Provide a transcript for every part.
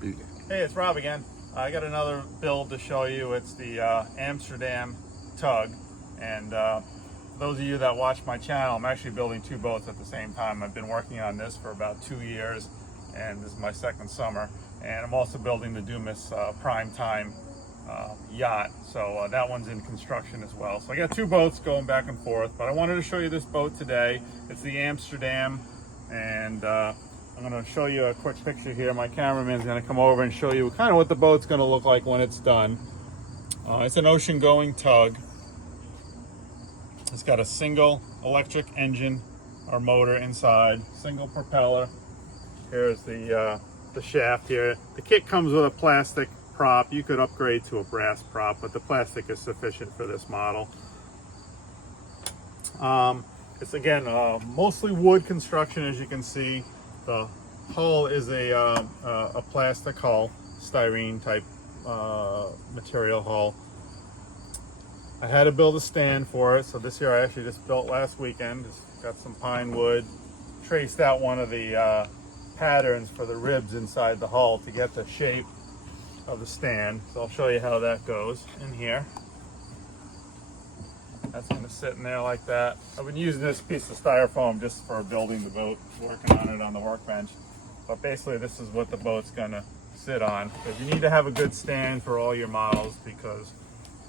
Hey, it's Rob again. I got another build to show you. It's the Amsterdam tug. And those of you that watch my channel, I'm actually building two boats at the same time. I've been working on this for about 2 years, and this is my second summer. And I'm also building the Dumas Prime Time yacht. So that one's in construction as well. So I got two boats going back and forth, but I wanted to show you this boat today. It's the Amsterdam, and I'm going to show you a quick picture here. My cameraman's going to come over and show you kind of what the boat's going to look like when it's done. It's an ocean-going tug. It's got a single electric engine or motor inside, single propeller. Here's the shaft here. The kit comes with a plastic prop. You could upgrade to a brass prop, but the plastic is sufficient for this model. It's again mostly wood construction, as you can see. The hull is a plastic hull, styrene type material hull. I had to build a stand for it, so this here I actually just built last weekend. Just got some pine wood, traced out one of the patterns for the ribs inside the hull to get the shape of the stand. So I'll show you how that goes in here. That's going to sit in there like that. I've been using this piece of styrofoam just for building the boat, working on it on the workbench. But basically this is what the boat's going to sit on. Because you need to have a good stand for all your models, because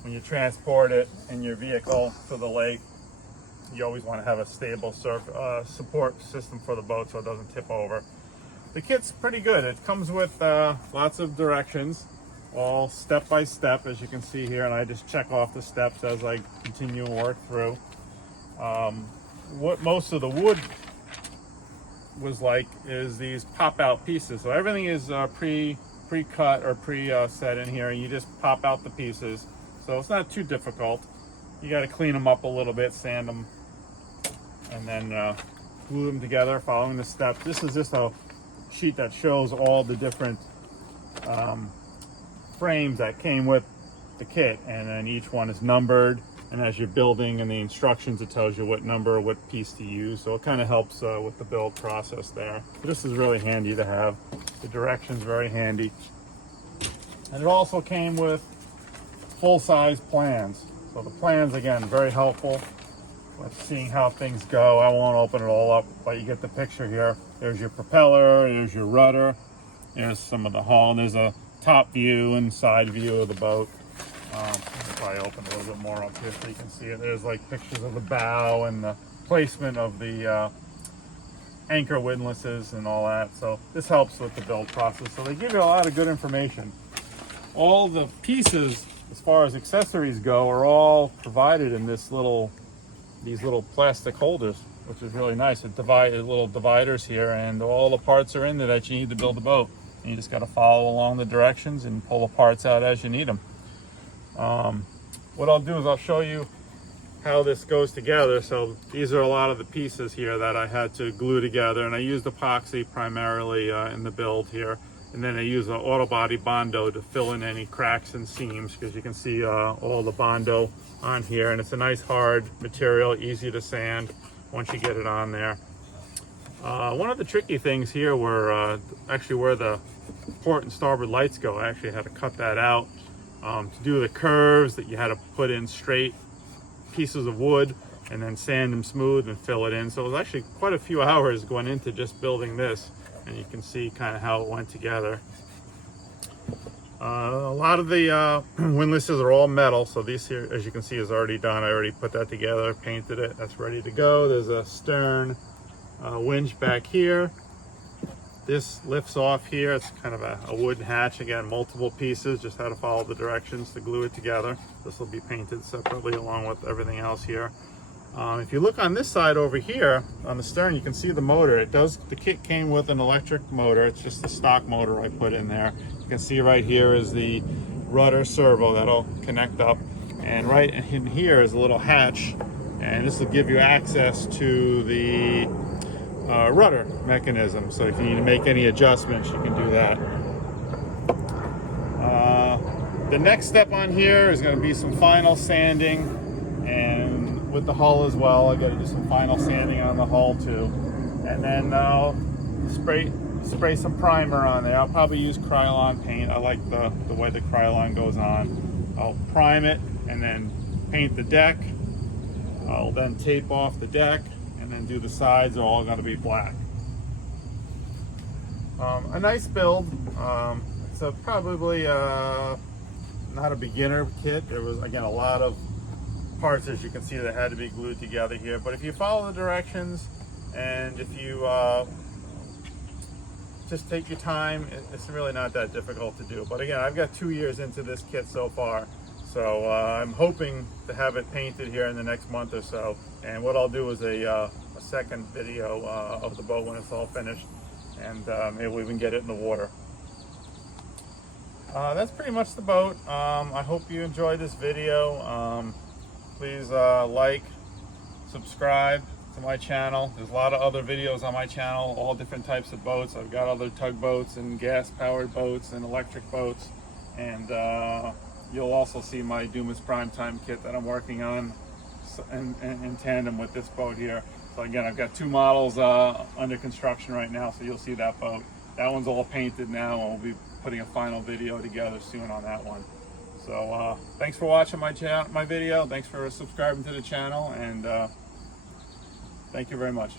when you transport it in your vehicle to the lake, you always want to have a stable support system for the boat so it doesn't tip over. The kit's pretty good. It comes with lots of directions, all step by step, as you can see here, and I just check off the steps as I continue and work through. What most of the wood was like is these pop-out pieces. So everything is pre-cut or pre-set in here, and you just pop out the pieces. So it's not too difficult. You got to clean them up a little bit, sand them, and then glue them together following the steps. This is just a sheet that shows all the different frames that came with the kit, and then each one is numbered, and as you're building in the instructions it tells you what number or what piece to use, so it kind of helps with the build process there. This is really handy to have. The directions very handy, and it also came with full-size plans. So the plans, again, very helpful with seeing how things go. I won't open it all up, but you get the picture here. There's your propeller, there's your rudder, there's some of the hull, and there's a top view and side view of the boat. I'll probably open a little bit more up here so you can see it. There's like pictures of the bow and the placement of the anchor windlasses and all that. So this helps with the build process. So they give you a lot of good information. All the pieces, as far as accessories go, are all provided in these little plastic holders, which is really nice. It little dividers here, and all the parts are in there that you need to build a boat. And you just got to follow along the directions and pull the parts out as you need them. What I'll do is I'll show you how this goes together. So these are a lot of the pieces here that I had to glue together, and I used epoxy primarily in the build here. And then I use an auto body Bondo to fill in any cracks and seams, because you can see all the Bondo on here, and it's a nice hard material, easy to sand once you get it on there. One of the tricky things here were actually where the port and starboard lights go. I actually had to cut that out to do the curves that you had to put in straight pieces of wood and then sand them smooth and fill it in. So it was actually quite a few hours going into just building this. And you can see kind of how it went together. A lot of the windlasses are all metal, so this here, as you can see, is already done. I already put that together, painted it, that's ready to go. There's a stern winch back here. This lifts off here. It's kind of a wooden hatch, again, multiple pieces, just how to follow the directions to glue it together. This will be painted separately along with everything else here. If you look on this side over here on the stern, you can see the motor. The kit came with an electric motor. It's just the stock motor I put in there. You can see right here is the rudder servo that'll connect up, and right in here is a little hatch, and this will give you access to the rudder mechanism. So if you need to make any adjustments, you can do that. The next step on here is going to be some final sanding, and with the hull as well. I got to do some final sanding on the hull too, and then spray some primer on there. I'll probably use Krylon paint. I like the way the Krylon goes on. I'll prime it and then paint the deck. I'll then tape off the deck and then do the sides. They're all going to be black. A nice build. So probably not a beginner kit. There was, again, a lot of parts, as you can see, that had to be glued together here. But if you follow the directions and if you just take your time, it's really not that difficult to do. But again, I've got 2 years into this kit so far, so I'm hoping to have it painted here in the next month or so. And what I'll do is a second video of the boat when it's all finished, and maybe we'll even get it in the water. That's pretty much the boat. I hope you enjoyed this video. Please like, subscribe to my channel. There's a lot of other videos on my channel, all different types of boats. I've got other tugboats and gas powered boats and electric boats, and you'll also see my Dumas Primetime kit that I'm working on in tandem with this boat here. So again, I've got 2 models under construction right now, so you'll see that boat. That one's all painted now, and we'll be putting a final video together soon on that one. So thanks for watching my video. Thanks for subscribing to the channel, and thank you very much.